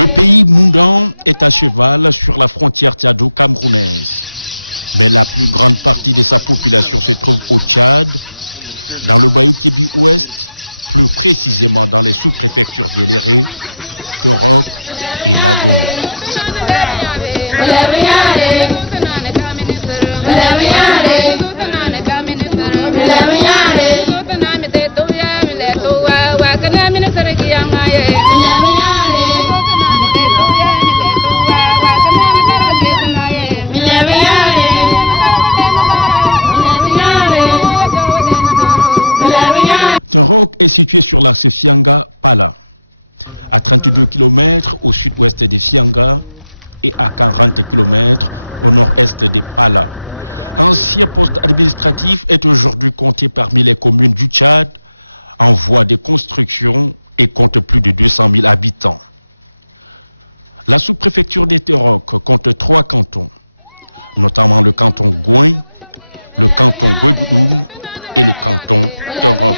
Le pays Moundan est à cheval sur la frontière tchado-camerounaise. Mais la plus grande partie de sa population se trouve au Tchad, dans le Bayou Kébi Ouest, plus précisément dans les sous-préfectures d'Eléré, Torok et Lagon. Torok est situé sur l'axe Fianga-Pala, à 32 km au sud-ouest de Fianga et à 40 km au nord-est de Pala. Ancien poste administratif est aujourd'hui compté parmi les communes du Tchad en voie de construction et compte plus de 200 000 habitants. La sous-préfecture de Torok compte 3 cantons, notamment le canton Gouin, le canton Gouegoudoum et le canton Torok.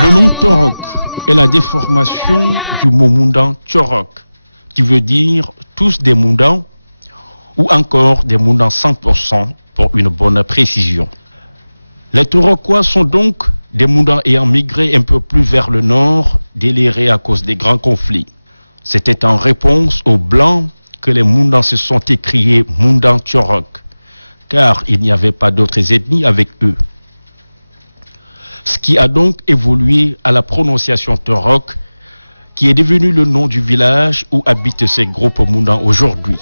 Le nom Torok est la déformation du mot Moundan Tchorok, qui veut dire tous des Moundans ou encore des Moundans 100% pour une bonne précision. Les Torokois sont donc des Moundans ayant migré un peu plus vers le nord, délirés à cause des grands conflits. C'était en réponse aux Blancs que les Moundans se sont écriés Moundan Tchorok, car il n'y avait pas d'autres ethnies avec eux. Ce qui a donc évolué à la prononciation Torok, qui est devenu le nom du village où habitent ces groupes Moundans aujourd'hui.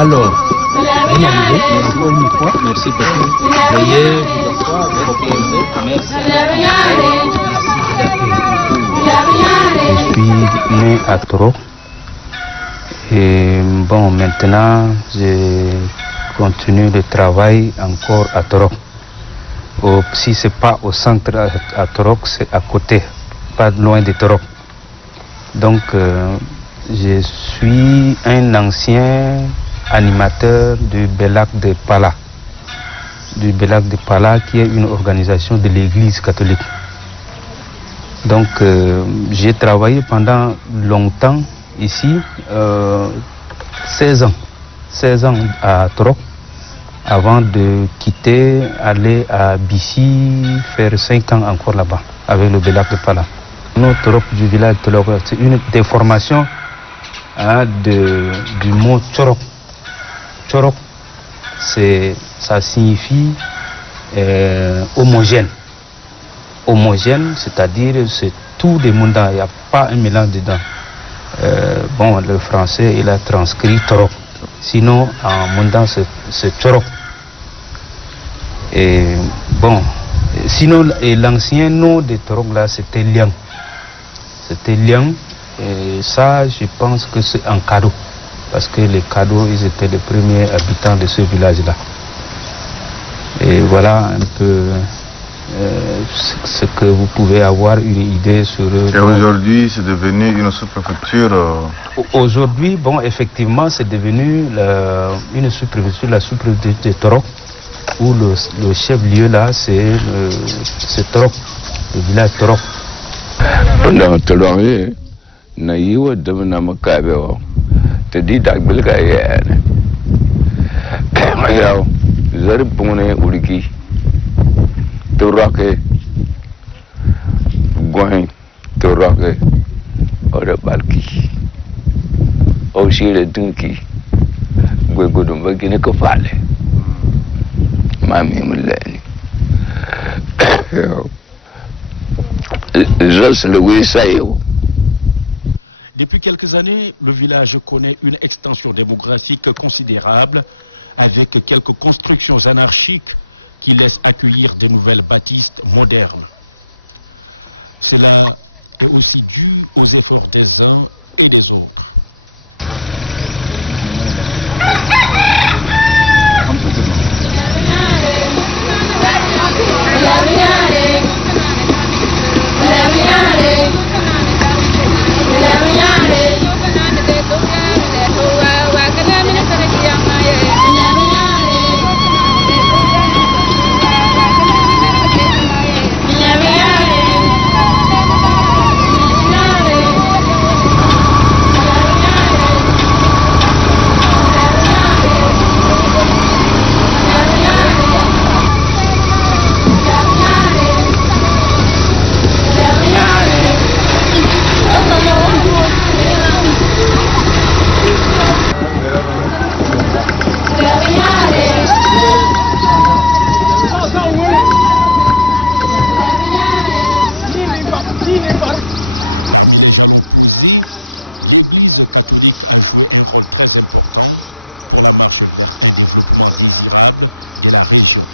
Alors, vous m'arrivez, encore une fois, merci beaucoup. Veuillez vous asseoir, merci. Je suis né à Torok. Et bon, maintenant, je continue le travail encore à Torok. Si ce n'est pas au centre à Torok, c'est à côté, pas loin de Torok. Donc, je suis un ancien animateur du Belac de Pala. Du Belac de Pala, qui est une organisation de l'église catholique. Donc, j'ai travaillé pendant longtemps ici, 16 ans à Torok, avant de quitter, aller à Bissi, faire 5 ans encore là-bas, avec le Belac de Pala. Notre Torok du village de Torok, c'est une déformation du mot Tchorok. Tchorok, ça signifie homogène. Homogène, c'est-à-dire c'est tout des Moundans, il n'y a pas un mélange dedans. Bon, le français, il a transcrit Torok. Sinon, en Moundan, c'est Tchorok. Et bon, sinon, l'ancien nom de Torok, là, c'était Liang. C'était Liang. Et ça, je pense que c'est un cadeau. Parce que les cadeaux, ils étaient les premiers habitants de ce village-là. Et voilà un peu ce que vous pouvez avoir une idée sur eux. Et aujourd'hui, c'est devenu une sous-préfecture Aujourd'hui, bon, effectivement, c'est devenu une sous-préfecture, la sous-préfecture de Torok, où le chef-lieu là, c'est Torok, le village Torok. Nayiwa damna makabewa te di dagbil ga yana ayaw zari bungone uriki to roke goin to roke ora balki o shire dinki gwegudum bagine ko fale mami mulani Jos le wisayo. Depuis quelques années, le village connaît une extension démographique considérable avec quelques constructions anarchiques qui laissent accueillir de nouvelles bâtisses modernes. Cela est aussi dû aux efforts des uns et des autres. Parmi les jalons posés, l'Église catholique a joué un rôle très important pour la marche vers un développement désirable de la région.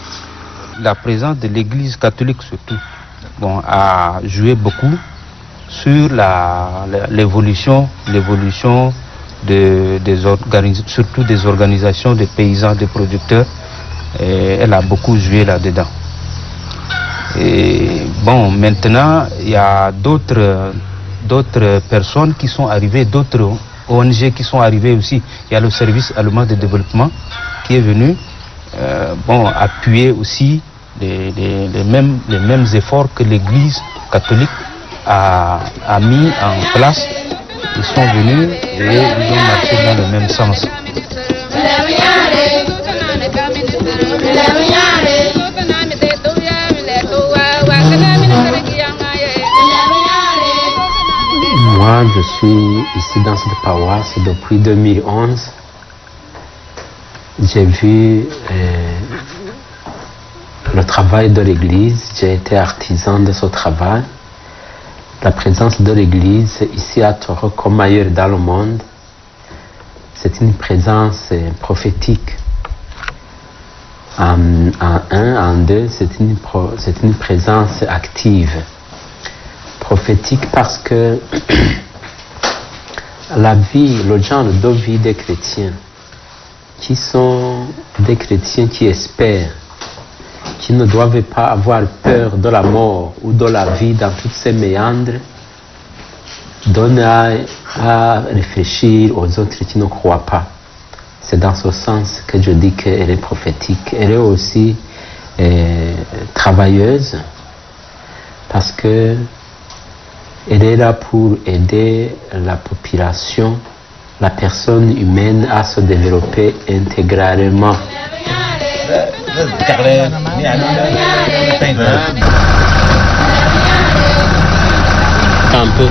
La présence de l'Église catholique surtout a joué beaucoup sur l'évolution surtout des organisations de paysans, de producteurs. Et elle a beaucoup joué là-dedans. Et bon, maintenant, il y a d'autres personnes qui sont arrivées, d'autres ONG qui sont arrivées aussi. Il y a le service allemand de développement qui est venu appuyer aussi les mêmes efforts que l'Église catholique a mis en place. Ils sont venus et ils ont marché dans le même sens. Moi, je suis ici dans cette paroisse depuis 2011. J'ai vu le travail de l'Église, j'ai été artisan de ce travail. La présence de l'Église ici à Toro comme ailleurs dans le monde, c'est une présence prophétique. En deux, c'est une présence active. Prophétique parce que la vie, le genre de vie des chrétiens, qui sont des chrétiens qui espèrent, qui ne doivent pas avoir peur de la mort ou de la vie dans toutes ces méandres, donne à réfléchir aux autres qui ne croient pas. C'est dans ce sens que je dis qu'elle est prophétique. Elle est aussi travailleuse parce que elle est là pour aider la population, la personne humaine à se développer intégralement. Un peu.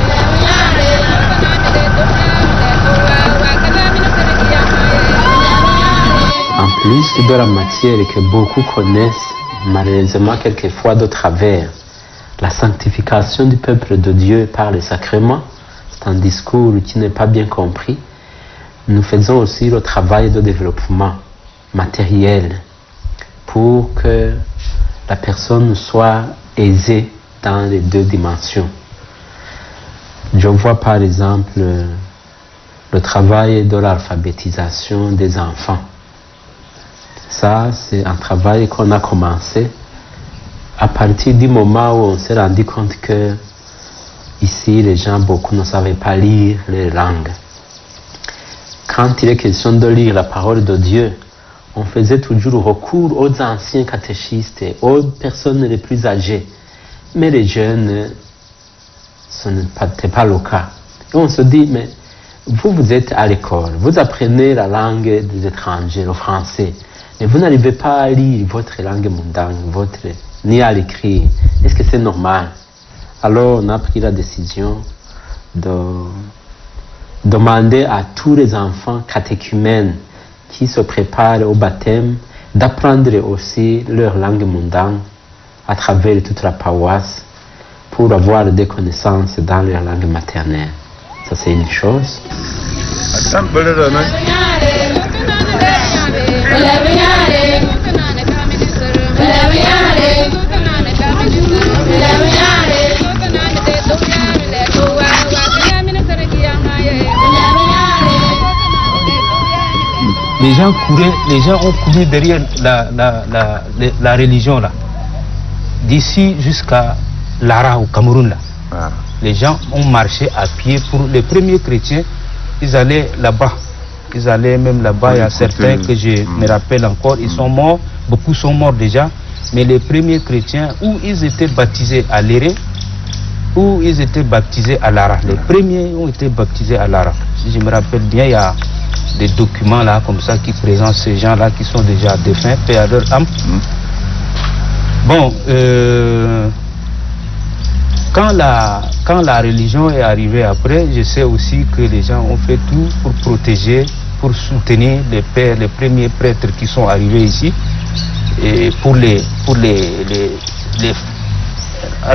En plus de la matière que beaucoup connaissent, malheureusement quelquefois de travers, la sanctification du peuple de Dieu par les sacrements, c'est un discours qui n'est pas bien compris. Nous faisons aussi le travail de développement matériel pour que la personne soit aisée dans les deux dimensions. Je vois par exemple le travail de l'alphabétisation des enfants. Ça, c'est un travail qu'on a commencé à partir du moment où on s'est rendu compte que ici, les gens, beaucoup ne savaient pas lire les langues. Quand il est question de lire la parole de Dieu, on faisait toujours recours aux anciens catéchistes, aux personnes les plus âgées. Mais les jeunes, ce n'était pas le cas. Et on se dit, mais vous êtes à l'école, vous apprenez la langue des étrangers, le français, mais vous n'arrivez pas à lire votre langue mondagne, ni à l'écrire. Est-ce que c'est normal? Alors on a pris la décision de demander à tous les enfants catéchumènes qui se préparent au baptême d'apprendre aussi leur langue mondagne à travers toute la paroisse pour avoir des connaissances dans leur langue maternelle. Ça, c'est une chose. Les gens ont couru derrière la religion là. D'ici jusqu'à Lara au Cameroun là. Ah. Les gens ont marché à pied pour les premiers chrétiens, ils allaient là-bas. Ils allaient même là-bas, il y a certains que je me rappelle encore, ils sont morts, beaucoup sont morts déjà, mais les premiers chrétiens, où ils étaient baptisés à Léré, où ils étaient baptisés à Lara. Les premiers ont été baptisés à Lara. Si je me rappelle bien, il y a des documents là comme ça qui présentent ces gens-là qui sont déjà défunts, paix à leur âme. Bon, quand la religion est arrivée après, je sais aussi que les gens ont fait tout pour protéger, pour soutenir les pères, les premiers prêtres qui sont arrivés ici, et pour les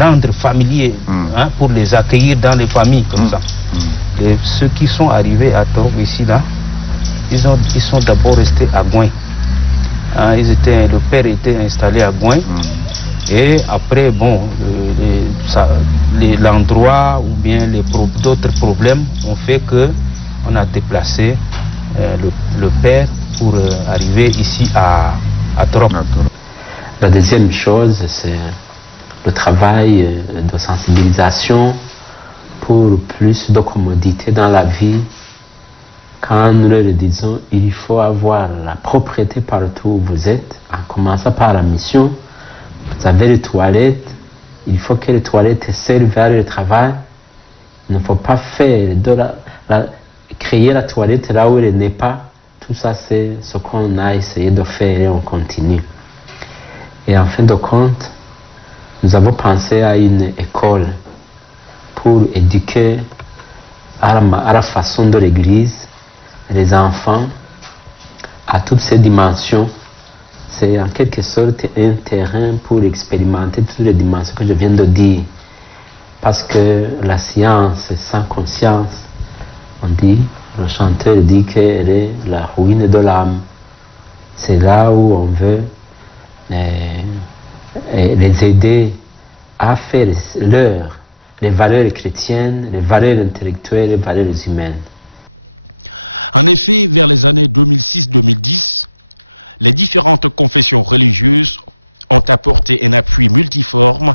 rendre familiers, hein, pour les accueillir dans les familles comme ça. Et ceux qui sont arrivés à Torok ici là, ils sont d'abord restés à Gouin. Hein, le père était installé à Gouin. Et après, bon, l'endroit ou bien d'autres problèmes ont fait qu'on a déplacé le père pour arriver ici à Torok. La deuxième chose, c'est le travail de sensibilisation pour plus de commodité dans la vie. Quand nous leur disons, il faut avoir la propreté partout où vous êtes, en commençant par la mission. Vous avez les toilettes, il faut que les toilettes servent à le travail. Il ne faut pas faire créer la toilette là où elle n'est pas. Tout ça, c'est ce qu'on a essayé de faire et on continue. Et en fin de compte, nous avons pensé à une école pour éduquer à la façon de l'Église les enfants à toutes ces dimensions. C'est en quelque sorte un terrain pour expérimenter toutes les dimensions que je viens de dire. Parce que la science sans conscience, on dit, le chanteur dit qu'elle est la ruine de l'âme. C'est là où on veut les aider à faire les valeurs chrétiennes, les valeurs intellectuelles, les valeurs humaines. En effet, vers les années 2006-2010, les différentes confessions religieuses ont apporté un appui multiforme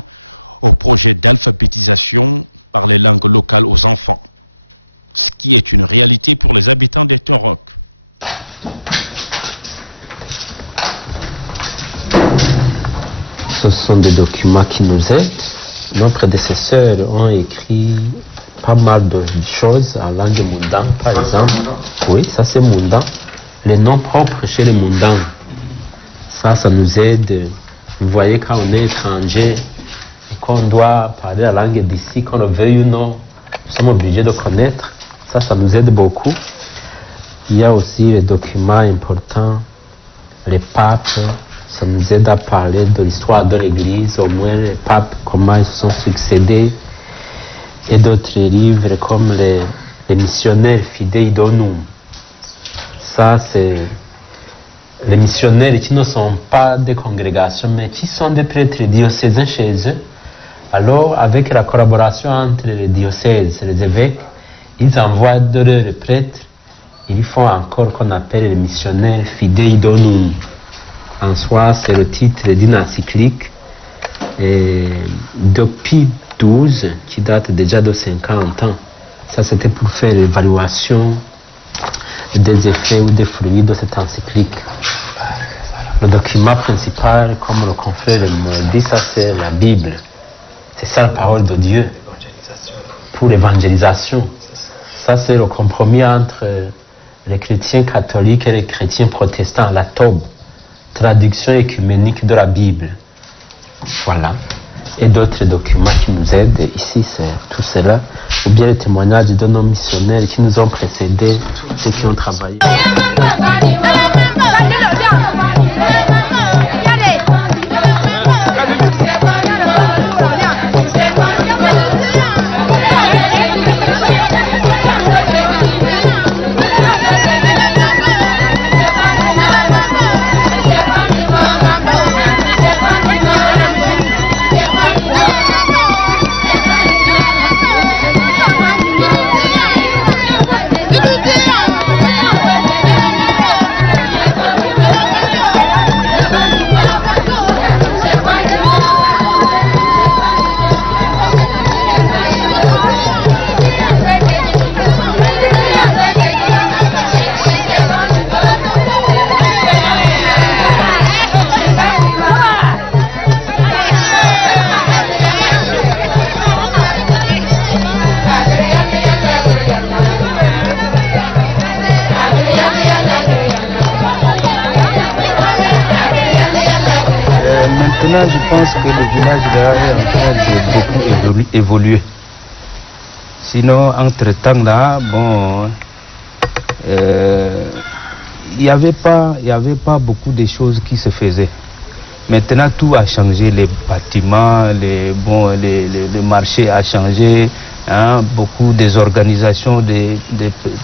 au projet d'alphabétisation par les langues locales aux enfants, ce qui est une réalité pour les habitants des Torok. Ce sont des documents qui nous aident. Nos prédécesseurs ont écrit pas mal de choses en langue Mundan, par exemple. Oui, ça c'est Mundan. Les noms propres chez les Mundans. Ça nous aide. Vous voyez, quand on est étranger et qu'on doit parler la langue d'ici, qu'on le veuille ou non, nous sommes obligés de connaître. Ça nous aide beaucoup. Il y a aussi les documents importants, les papes. Ça nous aide à parler de l'histoire de l'Église, au moins les papes, comment ils se sont succédés. Et d'autres livres comme les missionnaires Fidei Donum. Ça, c'est les missionnaires qui ne sont pas des congrégations, mais qui sont des prêtres diocésains chez eux. Alors, avec la collaboration entre les diocèses et les évêques, ils envoient de leurs prêtres. Ils font encore qu'on appelle les missionnaires Fidei Donum. En soi, c'est le titre d'une encyclique de Pie XII qui date déjà de 50 ans. Ça, c'était pour faire l'évaluation des effets ou des fruits de cette encyclique. Le document principal, comme le confrère me dit, ça c'est la Bible. C'est ça la parole de Dieu pour l'évangélisation. Ça c'est le compromis entre les chrétiens catholiques et les chrétiens protestants, la Tob, traduction écuménique de la Bible. Voilà. Et d'autres documents qui nous aident ici, c'est tout cela, ou bien les témoignages de nos missionnaires qui nous ont précédés, ceux qui ont travaillé. maintenant, je pense que le village là est en train de beaucoup évoluer. Sinon, entre-temps là, bon, il n'y avait pas beaucoup de choses qui se faisaient. Maintenant, tout a changé, les bâtiments, le marché a changé, hein, beaucoup des organisations, des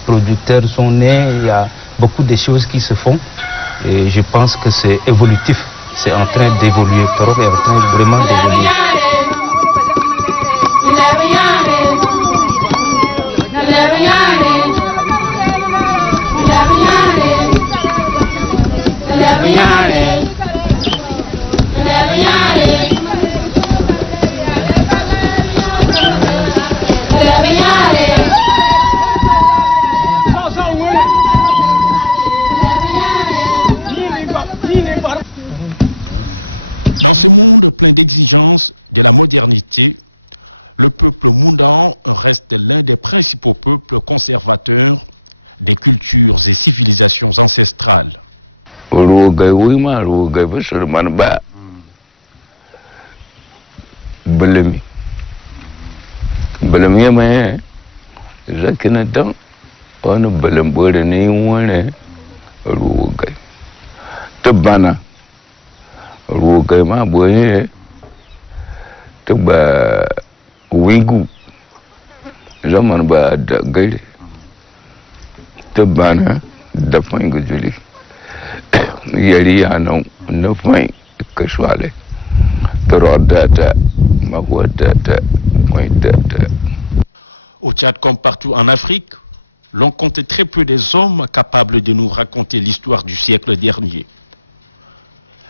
producteurs sont nés, il y a beaucoup de choses qui se font et je pense que c'est évolutif, c'est en train d'évoluer, Torok est en train vraiment d'évoluer. Dans ce monde plein d'exigences de la modernité, le peuple moundan reste l'un des principaux peuples conservateurs des cultures et civilisations ancestrales. Ruga ma boye to ba wingu zaman ba da gaire to bana da fangu juli yari yana na fai kashwale to data ma data point data. Au Tchad comme partout en Afrique, l'on compte très peu des hommes capables de nous raconter l'histoire du siècle dernier.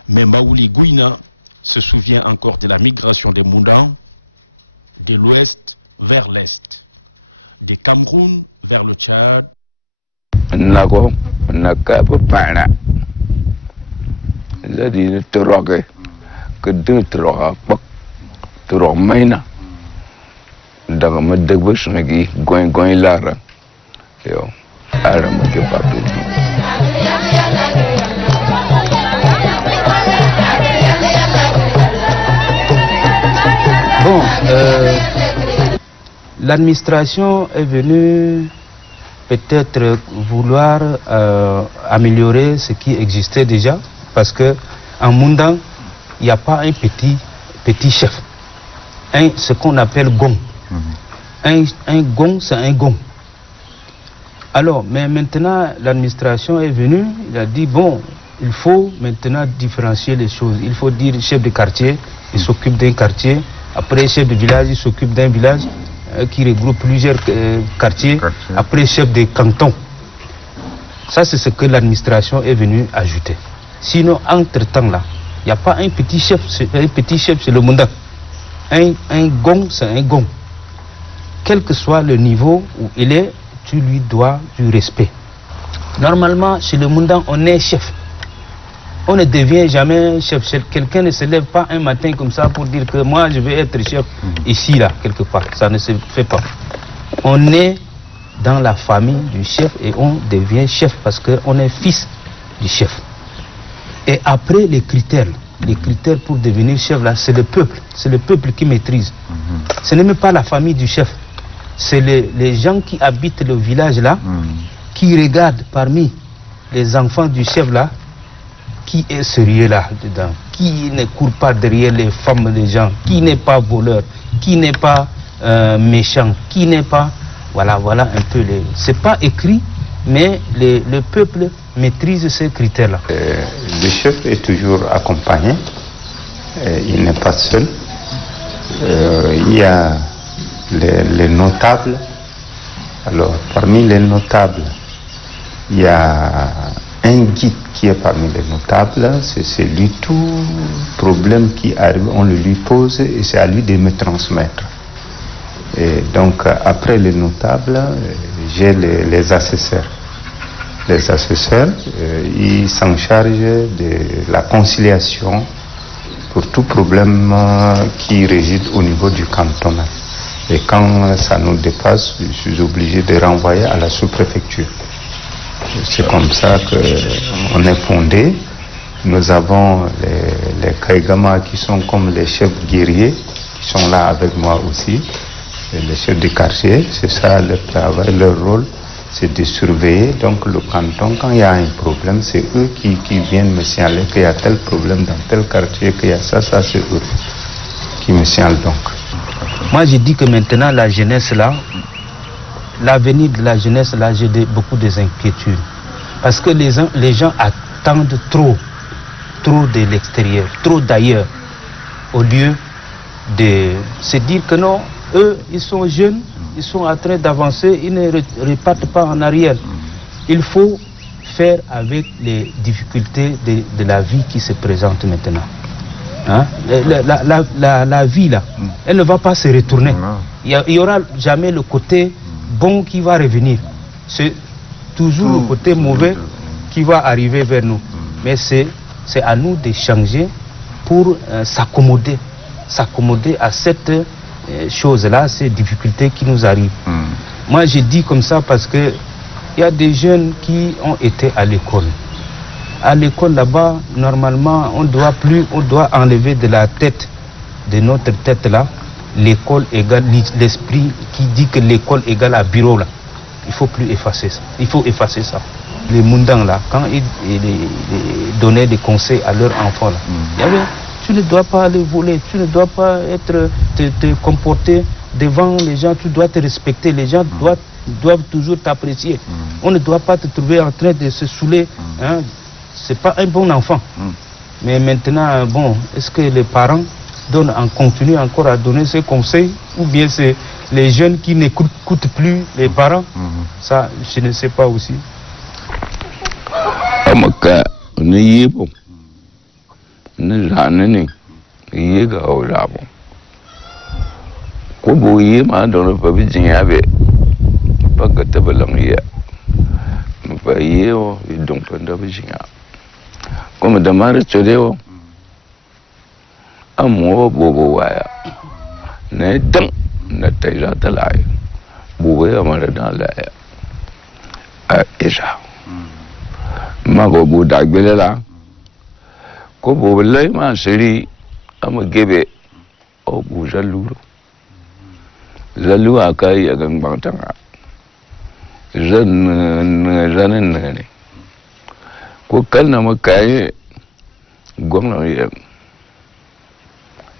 Mais Maouli Gouina se souvient encore de la migration des Moundans de l'ouest vers l'est, des Cameroun vers le Tchad. Nago nakaba pana zadi troge que deux troga pak tro maina daga ma degba shagi goin lara yo ara ma ke papi. Bon, l'administration est venue peut-être vouloir améliorer ce qui existait déjà, parce que en Moundan, il n'y a pas un petit chef, ce qu'on appelle gong. Un gong, c'est un gong. Alors, mais maintenant, l'administration est venue, il a dit, bon, il faut maintenant différencier les choses. Il faut dire chef de quartier, il s'occupe d'un quartier. Après, chef de village, il s'occupe d'un village qui regroupe plusieurs quartiers. Après, chef de canton. Ça, c'est ce que l'administration est venue ajouter. Sinon, entre-temps, là, il n'y a pas un petit chef, c'est le Moundan. Un gong, c'est un gong. Quel que soit le niveau où il est, tu lui dois du respect. Normalement, chez le Moundan, on est chef. On ne devient jamais chef. Quelqu'un ne se lève pas un matin comme ça pour dire que moi je vais être chef ici, là, quelque part. Ça ne se fait pas. On est dans la famille du chef et on devient chef parce qu'on est fils du chef. Et après les critères pour devenir chef, là, c'est le peuple. C'est le peuple qui maîtrise. Ce n'est même pas la famille du chef. C'est les gens qui habitent le village là, qui regardent parmi les enfants du chef là, qui est sérieux là-dedans, qui ne court pas derrière les femmes des gens, qui n'est pas voleur, qui n'est pas méchant, qui n'est pas... Voilà un peu les... C'est pas écrit, mais le peuple maîtrise ces critères-là. Le chef est toujours accompagné, il n'est pas seul. Il y a les notables. Alors, parmi les notables, il y a un guide qui est parmi les notables, c'est lui, tout problème qui arrive, on le lui pose et c'est à lui de me transmettre. Et donc après les notables, j'ai les assesseurs. Les assesseurs, ils s'en chargent de la conciliation pour tout problème qui réside au niveau du cantonal. Et quand ça nous dépasse, je suis obligé de renvoyer à la sous-préfecture. C'est comme ça qu'on est fondé Nous avons les Kaigama qui sont comme les chefs guerriers, qui sont là avec moi aussi, et les chefs de quartier. C'est ça le travail, leur rôle, c'est de surveiller donc le canton. Quand il y a un problème, c'est eux qui viennent me signaler qu'il y a tel problème dans tel quartier, qu'il y a ça, c'est eux qui me signalent donc. Moi je dis que maintenant la jeunesse là, l'avenir de la jeunesse là, j'ai beaucoup d'inquiétudes. Parce que les gens attendent trop de l'extérieur, trop d'ailleurs, au lieu de se dire que non, eux, ils sont jeunes, ils sont en train d'avancer, ils ne repartent pas en arrière. Il faut faire avec les difficultés de la vie qui se présente maintenant. Hein? La vie là, elle ne va pas se retourner. Il n'y aura jamais le côté bon qui va revenir. C'est toujours le côté mauvais qui va arriver vers nous. Mais c'est à nous de changer pour s'accommoder à cette chose-là, ces difficultés qui nous arrivent. Moi, je dis comme ça parce que il y a des jeunes qui ont été à l'école. À l'école là-bas, normalement, on doit enlever de la tête, de notre tête là, l'école égale l'esprit qui dit que l'école égale à bureau là. Il faut plus effacer ça. Il faut effacer ça. Les Mundang là, quand ils donnaient des conseils à leurs enfants là, il y avait, tu ne dois pas aller voler, tu ne dois pas te comporter devant les gens, tu dois te respecter, les gens doivent toujours t'apprécier. On ne doit pas te trouver en train de se saouler. Hein. C'est pas un bon enfant. Mais maintenant, bon, est-ce que les parents continuent encore à donner ces conseils, ou bien c'est les jeunes qui n'écoutent plus les parents? Ça, je ne sais pas aussi. Amaka ne yebo ne janene yega o labo ko bo yema don pa bi jinyabe pa gata balang ya pa yeo don pa da bi jinya ko da mare chodeo amo bobo waya ne dan na taila talai bobo ya mare dan la a isa ma bobo da gbelela ko bobo lai ma siri ama gebe o bu zaluru akai ya gangbang tanga zanen ne ko kalna makai gwamna ya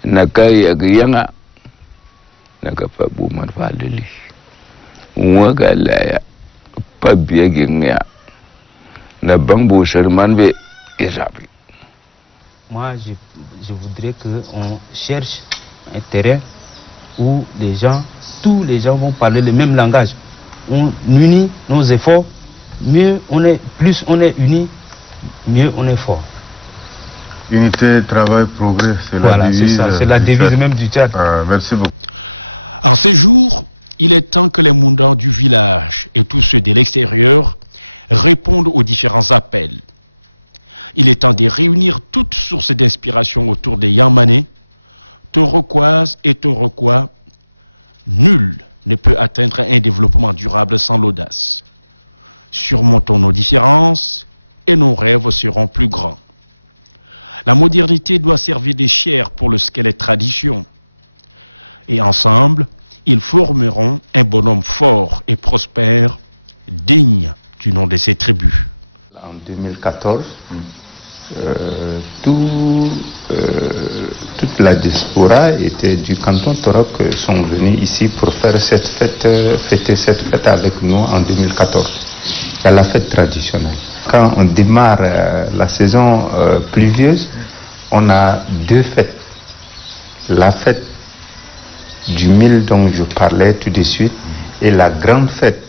na kai ya yanga na ka fabu man falili waga laya pabiya ginya na bambo sherman be esabi. Moi, je voudrais qu'on cherche un terrain où tous les gens vont parler le même langage. On unit nos efforts, plus on est unis, mieux on est fort. Unité, travail, progrès, c'est voilà, la devise. Voilà, c'est ça, c'est la devise même du Tchad. Merci beaucoup. En ces jours, il est temps que les Mundang du village et tous ceux de l'extérieur répondent aux différents appels. Il est temps de réunir toutes sources d'inspiration autour des Yamane, Torokoises et Torokois. Nul ne peut atteindre un développement durable sans l'audace. Surmontons nos différences et nos rêves seront plus grands. La modernité doit servir de chair pour le squelette tradition. Et ensemble, ils formeront un bonhomme fort et prospère, digne du nom de ses tribus. En 2014, toute la diaspora du canton Torok sont venus ici pour faire fêter cette fête avec nous en 2014. C'est la fête traditionnelle. Quand on démarre la saison pluvieuse, on a deux fêtes. La fête du mil dont je parlais tout de suite et la grande fête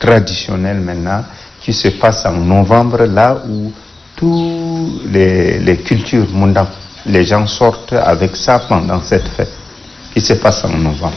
traditionnelle maintenant qui se passe en novembre, là où tous les cultures mondaines, les gens sortent avec ça pendant cette fête qui se passe en novembre.